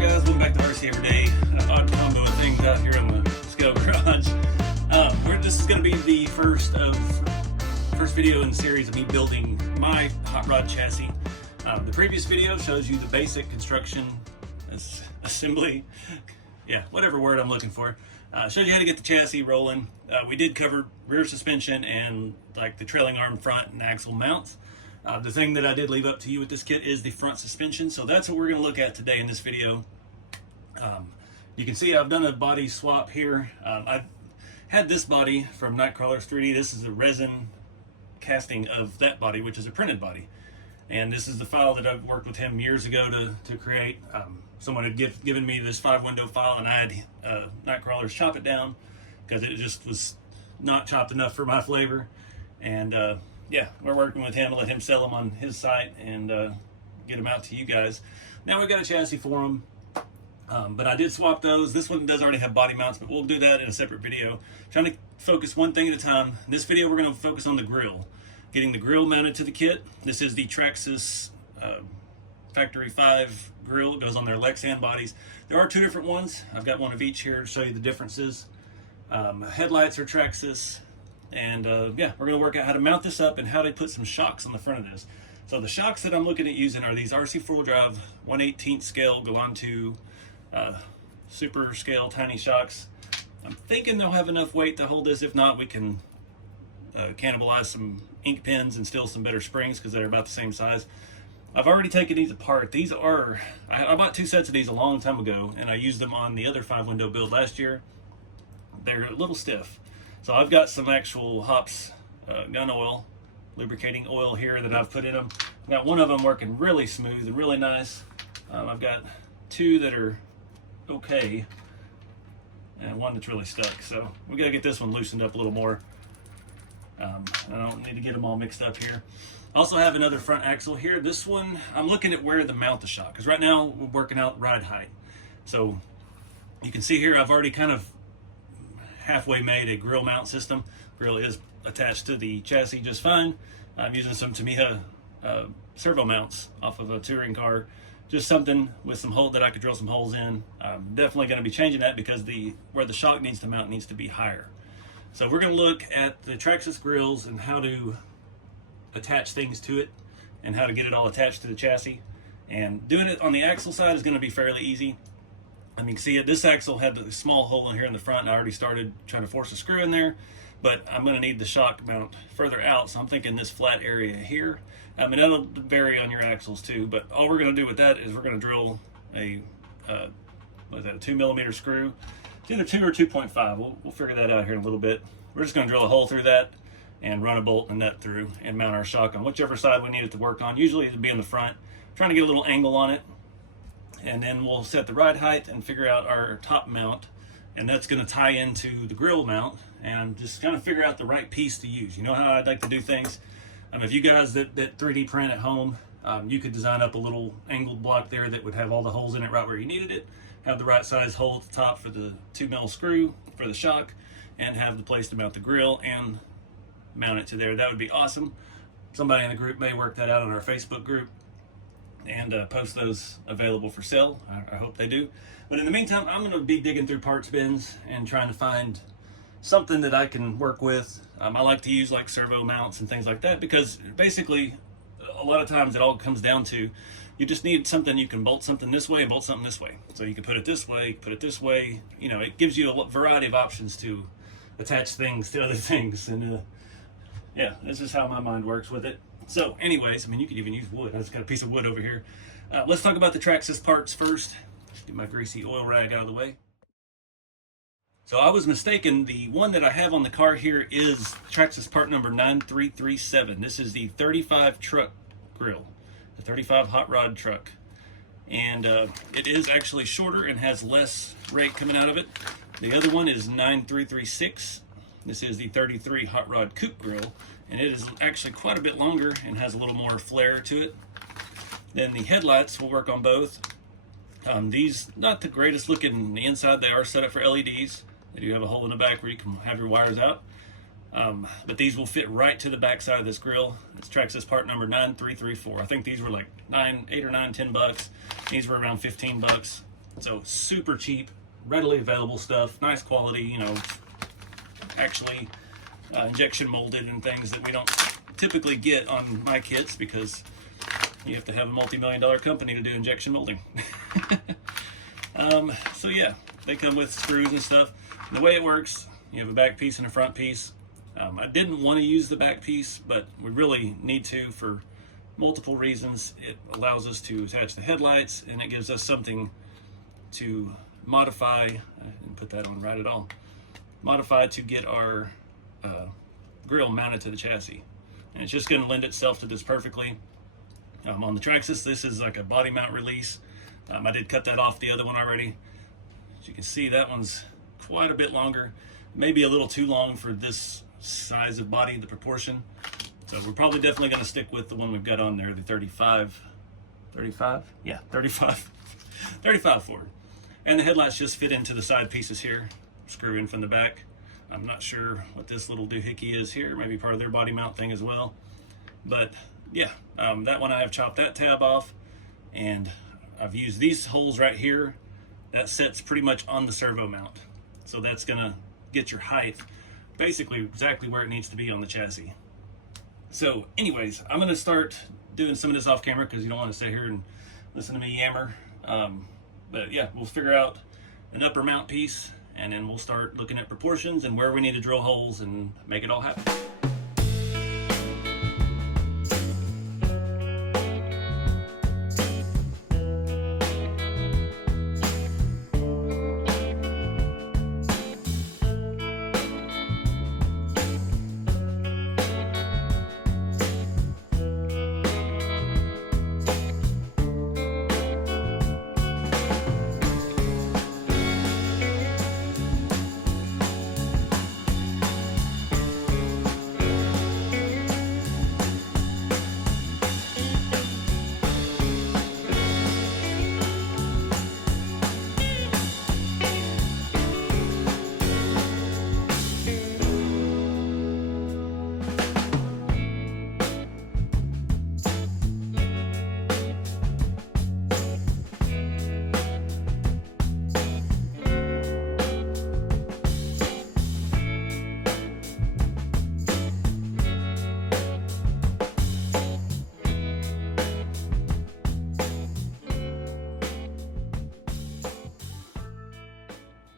guys, welcome back to RCeveryday, an odd combo of things out here in the scale garage. This is going to be the first video in the series of me building my hot rod chassis. The previous video shows you the basic construction, assembly, yeah, whatever word I'm looking for. Shows you how to get the chassis rolling. We did cover rear suspension and like the trailing arm front and axle mounts. The thing that I did leave up to you with this kit is the front suspension, so that's what we're going to look at today in this video. You can see I've done a body swap here. I've had this body from Nightcrawler's 3D. This is a resin casting of that body, which is a printed body. And this is the file that I've worked with him years ago to create. Someone had given me this 5-window file, and I had Nightcrawlers chop it down because it just was not chopped enough for my flavor. And yeah, we're working with him to let him sell them on his site and get them out to you guys. Now we've got a chassis for them, but I did swap those. This one does already have body mounts, but we'll do that in a separate video. Trying to focus one thing at a time. In this video, we're going to focus on the grill. Getting the grill mounted to the kit. This is the Traxxas Factory 5 grill. It goes on their Lexan bodies. There are two different ones. I've got one of each here to show you the differences. Headlights are Traxxas. And yeah, we're going to work out how to mount this up and how to put some shocks on the front of this. So the shocks that I'm looking at using are these RC 4-wheel drive 1/18 scale go on to super scale tiny shocks. I'm thinking they'll have enough weight to hold this. If not, we can cannibalize some ink pens and steal some better springs because they're about the same size. I've already taken these apart. These are, I bought 2 sets of these a long time ago, and I used them on the other 5-window build last year. They're a little stiff. So I've got some actual Hops gun oil, lubricating oil here that I've put in them. I've got one of them working really smooth and really nice. I've got 2 that are okay, and one that's really stuck. So we got to get this one loosened up a little more. I don't need to get them all mixed up here. I also have another front axle here. This one, I'm looking at where to mount the shock, because right now we're working out ride height. So you can see here I've already kind of halfway made a grill mount system. Grill is attached to the chassis just fine. I'm using some Tamiya servo mounts off of a touring car. Just something with some hole that I could drill some holes in. I'm definitely going to be changing that because where the shock needs to mount needs to be higher. So we're going to look at the Traxxas grills and how to attach things to it and how to get it all attached to the chassis. And doing it on the axle side is going to be fairly easy. I mean, see it, this axle had a small hole in here in the front, and I already started trying to force a screw in there, but I'm going to need the shock mount further out, so I'm thinking this flat area here. I mean, that'll vary on your axles too, but all we're going to do with that is we're going to drill a, what is that, a 2mm screw. It's either 2 or 2.5. We'll figure that out here in a little bit. We're just going to drill a hole through that and run a bolt and nut through and mount our shock on whichever side we need it to work on. Usually it'll be in the front. I'm trying to get a little angle on it. And then we'll set the ride height and figure out our top mount, and that's going to tie into the grill mount and just kind of figure out the right piece to use. You know how I'd like to do things? If you guys that 3D print at home, you could design up a little angled block there that would have all the holes in it right where you needed it, have the right size hole at the top for the 2mm screw for the shock, and have the place to mount the grill and mount it to there. That would be awesome. Somebody in the group may work that out on our Facebook group and post those available for sale. I hope they do. But in the meantime, I'm going to be digging through parts bins and trying to find something that I can work with. I like to use like servo mounts and things like that because basically a lot of times it all comes down to you just need something you can bolt something this way and bolt something this way. So you can put it this way, put it this way. You know, it gives you a variety of options to attach things to other things. And yeah, this is how my mind works with it. So anyways, I mean, you could even use wood. I just got a piece of wood over here. Let's talk about the Traxxas parts first. Get my greasy oil rag out of the way. So I was mistaken. The one that I have on the car here is Traxxas part number 9337. This is the 35 truck grill, the 35 hot rod truck. And it is actually shorter and has less rake coming out of it. The other one is 9336. This is the 33 hot rod coupe grill, and it is actually quite a bit longer and has a little more flair to it. Then the headlights will work on both. These, not the greatest looking on the inside. They are set up for LEDs. They do have a hole in the back where you can have your wires out. But these will fit right to the back side of this grill. It's Traxxas part number 9334. I think these were like $8 or $10. These were around $15. So super cheap, readily available stuff, nice quality, you know, actually injection molded and things that we don't typically get on my kits because you have to have a multi-million-dollar company to do injection molding. So yeah, they come with screws and stuff. And the way it works, you have a back piece and a front piece. I didn't want to use the back piece, but we really need to for multiple reasons. It allows us to attach the headlights, and it gives us something to modify, and put that on right at all, modify to get our grill mounted to the chassis. And it's just going to lend itself to this perfectly. On the Traxxas, this is like a body mount release. I did cut that off the other one already. As you can see, that one's quite a bit longer, maybe a little too long for this size of body, the proportion. So we're probably definitely going to stick with the one we've got on there, the 35 Ford. And the headlights just fit into the side pieces here, screw in from the back. I'm not sure what this little doohickey is here, maybe part of their body mount thing as well. But yeah, that one I have chopped that tab off, and I've used these holes right here. That sets pretty much on the servo mount. So that's gonna get your height basically exactly where it needs to be on the chassis. So anyways, I'm gonna start doing some of this off camera because you don't want to sit here and listen to me yammer. But yeah, we'll figure out an upper mount piece, and then we'll start looking at proportions and where we need to drill holes and make it all happen.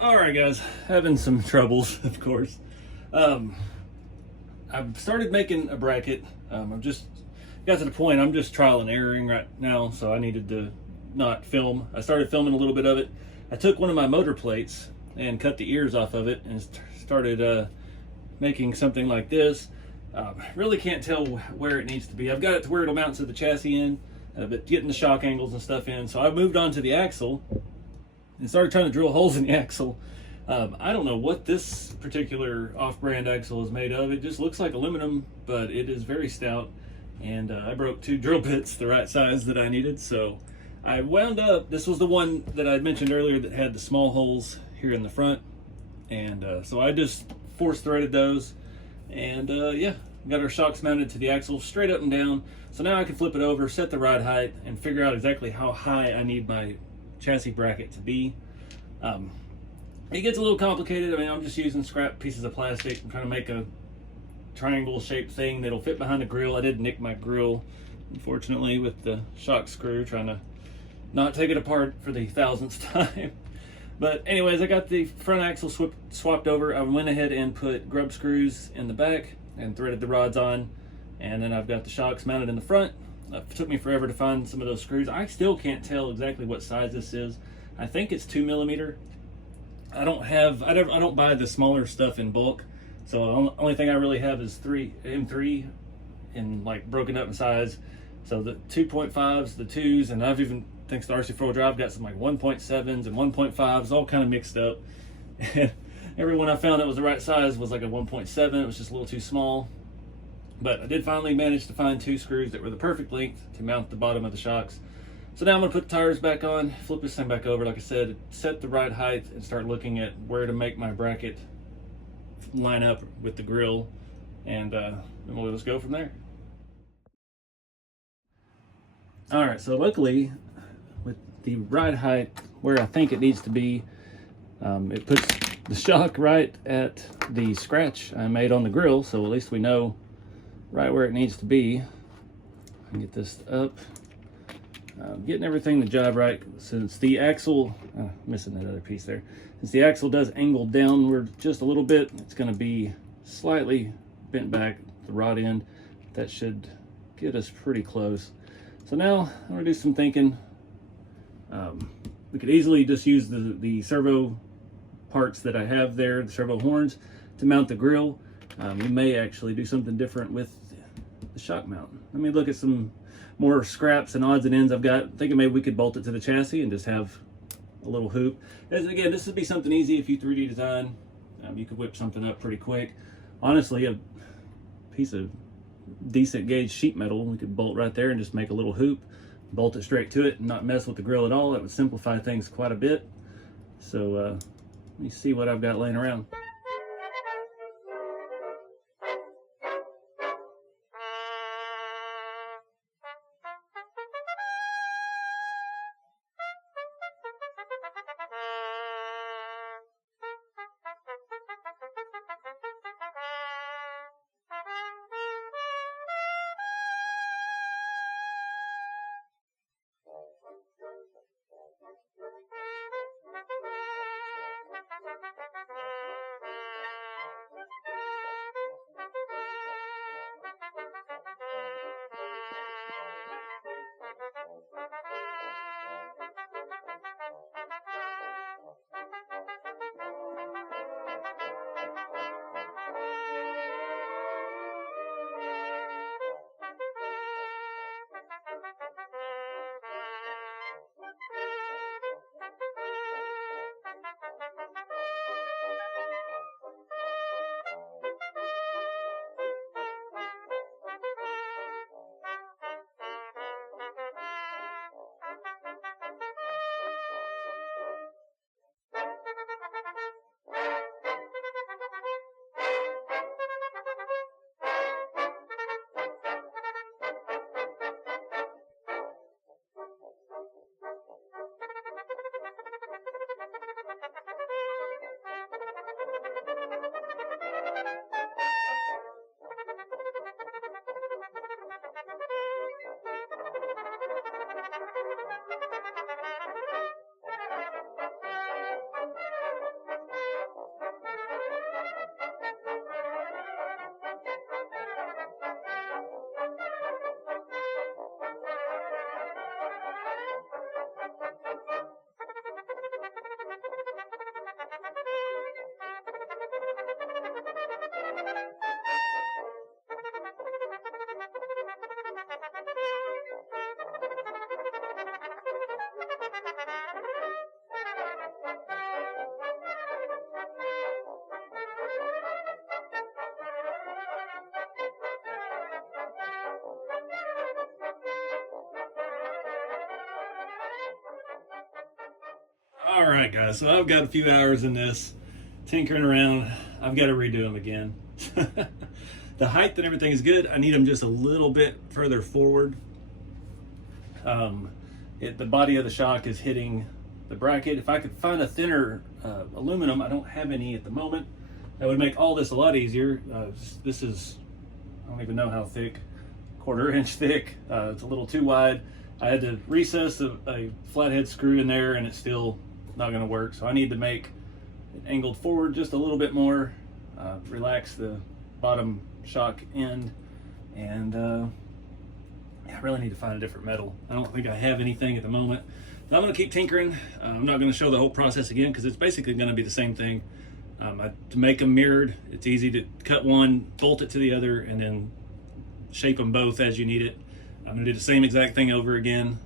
All right, guys, having some troubles, of course. I've started making a bracket. I've just got to the point I'm just trial and erroring right now, so I needed to not film. I started filming a little bit of it. I took one of my motor plates and cut the ears off of it and started making something like this. Really can't tell where it needs to be. I've got it to where it'll mount to the chassis in, but getting the shock angles and stuff in. So I moved on to the axle and started trying to drill holes in the axle. I don't know what this particular off-brand axle is made of. It just looks like aluminum, but it is very stout. And I broke 2 drill bits the right size that I needed. So I wound up, this was the one that I mentioned earlier that had the small holes here in the front. And so I just force threaded those. And yeah, got our shocks mounted to the axle straight up and down. So now I can flip it over, set the ride height, and figure out exactly how high I need my chassis bracket to be. It gets a little complicated. I mean, I'm just using scrap pieces of plastic. I'm trying to make a triangle shaped thing that'll fit behind the grill. I did nick my grill, unfortunately, with the shock screw, trying to not take it apart for the 1000th time. But anyways, I got the front axle swapped over. I went ahead and put grub screws in the back and threaded the rods on. And then I've got the shocks mounted in the front. It took me forever to find some of those screws. I still can't tell exactly what size this is. I think it's 2mm. I don't buy the smaller stuff in bulk. So the only thing I really have is M3 in like broken up in size. So the 2.5s, the 2s, and I've even, thanks to RC4 Drive, got some like 1.7s and 1.5s, all kind of mixed up. And every one I found that was the right size was like a 1.7. It was just a little too small. But I did finally manage to find 2 screws that were the perfect length to mount the bottom of the shocks. So now I'm gonna put the tires back on, flip this thing back over, like I said, set the right height, and start looking at where to make my bracket line up with the grill, and then we'll just go from there. All right, so luckily, with the ride height where I think it needs to be. It puts the shock right at the scratch I made on the grill, so at least we know right where it needs to be. I can get this up. Getting everything to jive right, since the axle, missing that other piece there, since the axle does angle downward just a little bit, it's going to be slightly bent back the rod end. That should get us pretty close. So now I'm going to do some thinking. We could easily just use the servo parts that I have there, the servo horns, to mount the grill. We may actually do something different with the shock mount. Let me look at some more scraps and odds and ends I've got. Thinking maybe we could bolt it to the chassis and just have a little hoop. Again, this would be something easy if you 3D design. You could whip something up pretty quick. Honestly, a piece of decent gauge sheet metal we could bolt right there and just make a little hoop, bolt it straight to it and not mess with the grill at all. That would simplify things quite a bit. So let me see what I've got laying around. All right, guys, so I've got a few hours in this, tinkering around. I've got to redo them again. The height and everything is good. I need them just a little bit further forward. The body of the shock is hitting the bracket. If I could find a thinner aluminum, I don't have any at the moment, that would make all this a lot easier. This is, I don't even know how thick, 1/4 inch thick. It's a little too wide. I had to recess a flathead screw in there and it's still not going to work. So I need to make it angled forward just a little bit more, relax the bottom shock end, and I really need to find a different metal. I don't think I have anything at the moment. But I'm going to keep tinkering. I'm not going to show the whole process again because it's basically going to be the same thing. To make them mirrored, it's easy to cut one, bolt it to the other, and then shape them both as you need it. I'm going to do the same exact thing over again.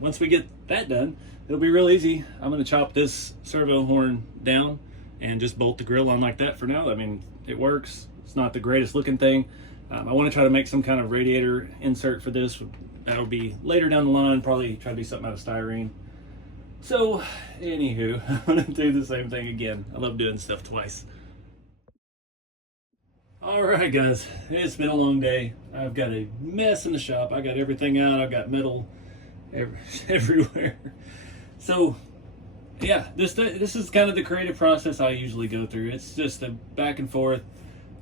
Once we get that done, it'll be real easy. I'm going to chop this servo horn down and just bolt the grill on like that for now. I mean, it works. It's not the greatest looking thing. I want to try to make some kind of radiator insert for this. That'll be later down the line, probably try to do something out of styrene. So, anywho, I'm going to do the same thing again. I love doing stuff twice. Alright guys, it's been a long day. I've got a mess in the shop. I got everything out. I've got metal everywhere. So yeah, this is kind of the creative process I usually go through. It's just a back and forth.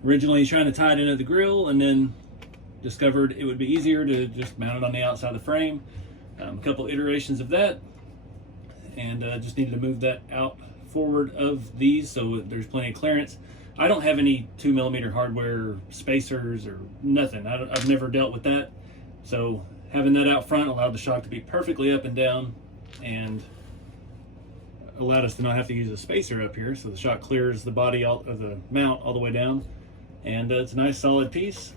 Originally trying to tie it into the grill, and then discovered it would be easier to just mount it on the outside of the frame. A couple iterations of that, and just needed to move that out forward of these so there's plenty of clearance. I don't have any 2mm hardware spacers or nothing. I've never dealt with that. So having that out front allowed the shock to be perfectly up and down, and allowed us to not have to use a spacer up here. So the shock clears the body of the mount all the way down, and it's a nice solid piece.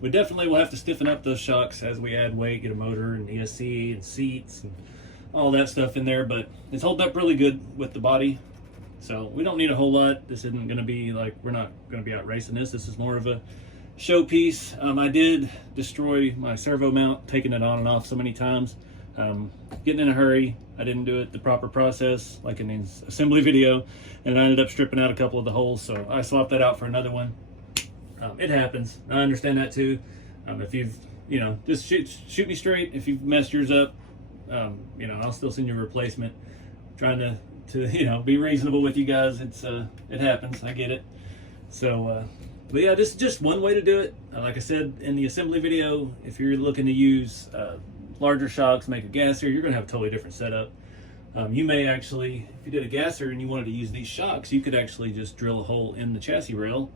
We definitely will have to stiffen up those shocks as we add weight, get a motor and ESC and seats and all that stuff in there, but it's held up really good with the body. So we don't need a whole lot. This isn't going to be like, we're not going to be out racing this. This is more of a show piece. I did destroy my servo mount, taking it on and off so many times. Getting in a hurry, I didn't do it the proper process like in the assembly video, and I ended up stripping out a couple of the holes, so I swapped that out for another one. It happens. I understand that too. If you've, just shoot me straight. If you've messed yours up, I'll still send you a replacement. Trying to be reasonable with you guys. It happens. I get it. So, but yeah, this is just one way to do it. Like I said in the assembly video, if you're looking to use larger shocks, make a gasser, you're going to have a totally different setup. You may actually, if you did a gasser and you wanted to use these shocks, you could actually just drill a hole in the chassis rail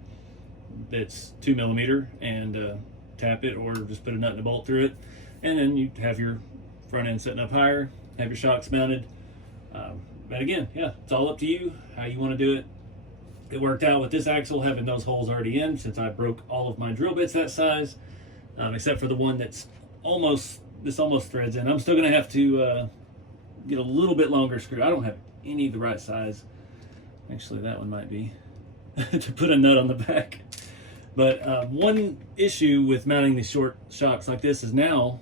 that's 2mm and tap it, or just put a nut and a bolt through it, and then you have your front end sitting up higher, have your shocks mounted. But again, yeah, it's all up to you how you want to do it. It worked out with this axle having those holes already in, since I broke all of my drill bits that size, except for the one that's almost threads in. I'm still going to have to get a little bit longer screw. I don't have any of the right size. Actually, that one might be to put a nut on the back. But one issue with mounting these short shocks like this is now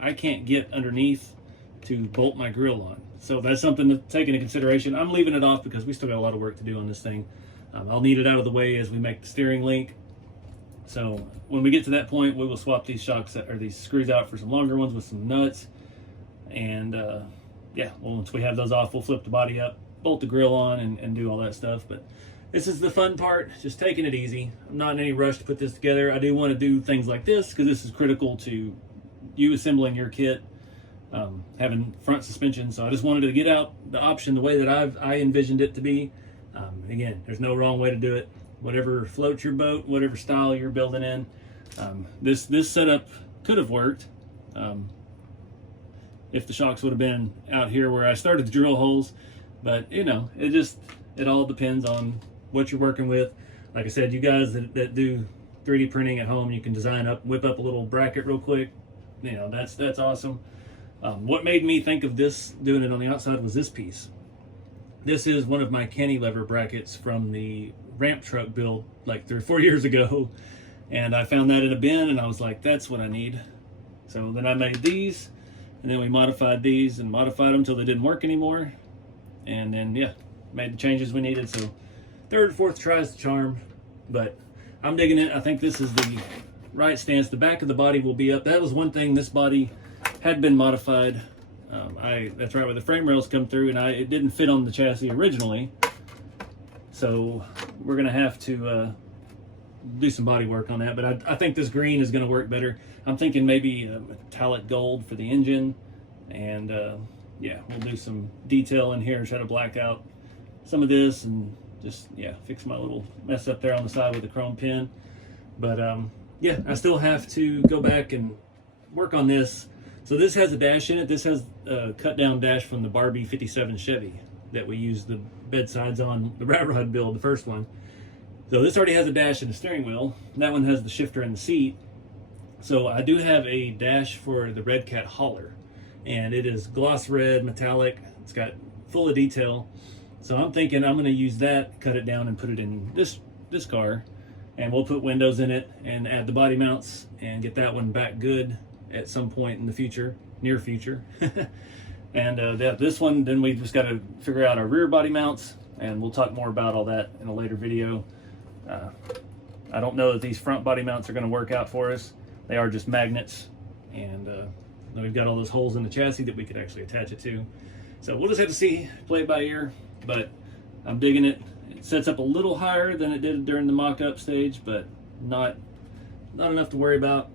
I can't get underneath to bolt my grill on. So that's something to take into consideration. I'm leaving it off because we still got a lot of work to do on this thing. I'll need it out of the way as we make the steering link. So when we get to that point, we will swap these shocks or these screws out for some longer ones with some nuts. And yeah, well, once we have those off, we'll flip the body up, bolt the grill on, and do all that stuff. But this is the fun part, just taking it easy. I'm not in any rush to put this together. I do want to do things like this because this is critical to you assembling your kit, having front suspension. So I just wanted to get out the option the way that I envisioned it to be. Again, there's no wrong way to do it. Whatever floats your boat, whatever style you're building in. This setup could have worked if the shocks would have been out here where I started to drill holes, but it all depends on what you're working with. Like I said, you guys that do 3D printing at home, you can whip up a little bracket real quick. That's awesome. What made me think of this, doing it on the outside, was this piece. This is one of my cantilever brackets from the ramp truck build like 3 or 4 years ago, and I found that in a bin, and I was like, that's what I need. So then I made these, and then we modified these and modified them until they didn't work anymore, and then yeah, made the changes we needed. So 3rd, 4th try is the charm, but I'm digging it. I think this is the right stance. The back of the body will be up. That was one thing. This body had been modified. That's right, where the frame rails come through, and it didn't fit on the chassis originally. So we're gonna have to do some body work on that. But I think this green is gonna work better. I'm thinking maybe a metallic gold for the engine, and yeah, we'll do some detail in here and try to black out some of this, and just fix my little mess up there on the side with the chrome pin. But yeah, I still have to go back and work on this. So this has a dash in it. This has a cut down dash from the Barbie 57 Chevy that we used the bedsides on the rat rod build, the first one. So this already has a dash in the steering wheel. That one has the shifter in the seat. So I do have a dash for the Red Cat hauler, and it is gloss red, metallic. It's got full of detail. So I'm thinking I'm gonna use that, cut it down, and put it in this car, and we'll put windows in it and add the body mounts and get that one back good at some point in the future, near future. And this one, then we just got to figure out our rear body mounts, and we'll talk more about all that in a later video. I don't know that these front body mounts are going to work out for us. They are just magnets, and then we've got all those holes in the chassis that we could actually attach it to. So we'll just have to see, play it by ear, but I'm digging it. It sets up a little higher than it did during the mock-up stage, but not enough to worry about.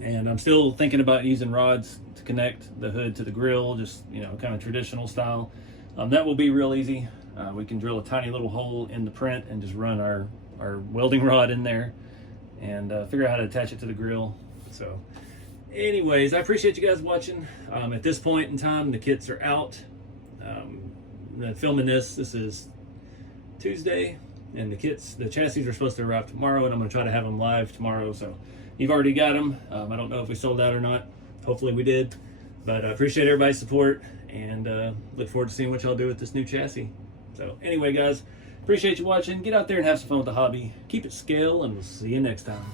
And I'm still thinking about using rods to connect the hood to the grill, just, you know, kind of traditional style. That will be real easy. We can drill a tiny little hole in the print and just run our welding rod in there and figure out how to attach it to the grill. So anyways, I appreciate you guys watching. At this point in time, the kits are out. Filming this is Tuesday, and the chassis are supposed to arrive tomorrow, and I'm going to try to have them live tomorrow. So you've already got them. I don't know if we sold out or not. Hopefully we did. But I appreciate everybody's support, and look forward to seeing what y'all do with this new chassis. So anyway, guys, appreciate you watching. Get out there and have some fun with the hobby. Keep it scale, and we'll see you next time.